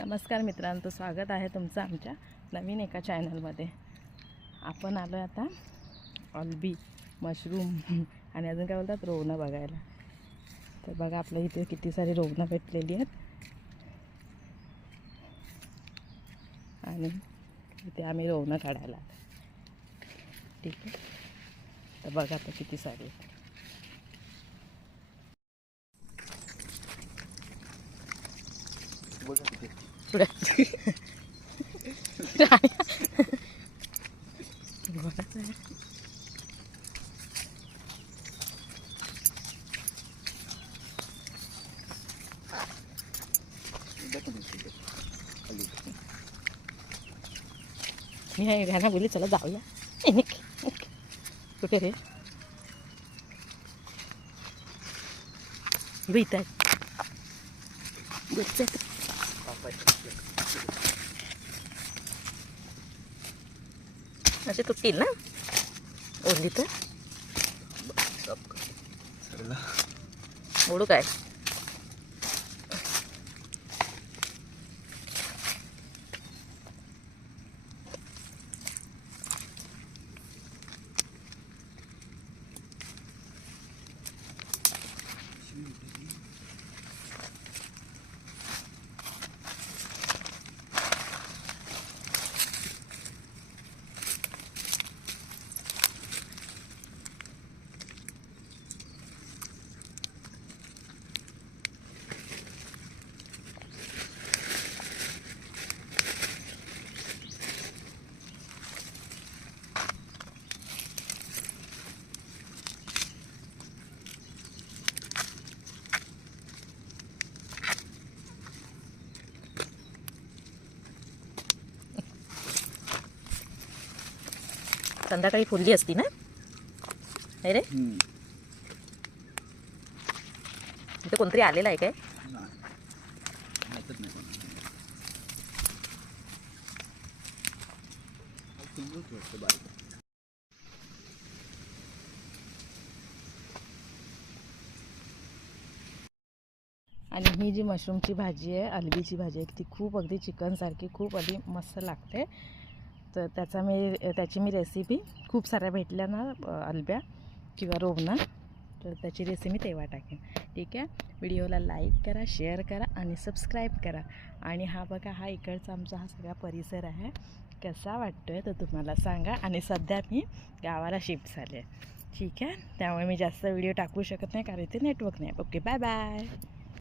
नमस्कार मित्रांनो, स्वागत आहे तुमचं आमच्या नवीन एका चॅनलमध्ये। आपण आलो आता अल्बी मशरूम आणि अजून काय बोलतात रोवणं बघायला। तर बघा आपल्या इथे किती सारी रोवणं भेटलेली आहेत आणि इथे आम्ही रोवणं काढायला। ठीक आहे, तर बघा आता किती सारी आहेत। मी ह्यांना बोलली चला जाऊया। कुठे रे इथं आहे। असे तुटतील ना ओढली तर ओढू काय। संध्याकाळी फुलली असती ना नाही रे। इथे कोणतरी आलेला आहे काय। आणि ही जी मशरूमची भाजी आहे, अल्बीची भाजी आहे, ती खूप अगदी चिकनसारखी खूप अगदी मस्त लागते। तर त्याची मी रेसिपी खूप साऱ्या भेटल्या ना अल्ब्या किंवा रोवणं, तर त्याची रेसिपी तेव्हा टाकेन। ठीक आहे, व्हिडिओला लाईक करा, शेअर करा आणि सबस्क्राईब करा। आणि हा बघा, हा इकडचा आमचा हा सगळा परिसर आहे, कसा वाटतो आहे तर तुम्हाला सांगा। आणि सध्या मी गावाला शिफ्ट झाले, ठीक आहे, त्यामुळे मी जास्त व्हिडिओ टाकू शकत नाही कारण इथे नेटवर्क नाही। Okay, bye bye.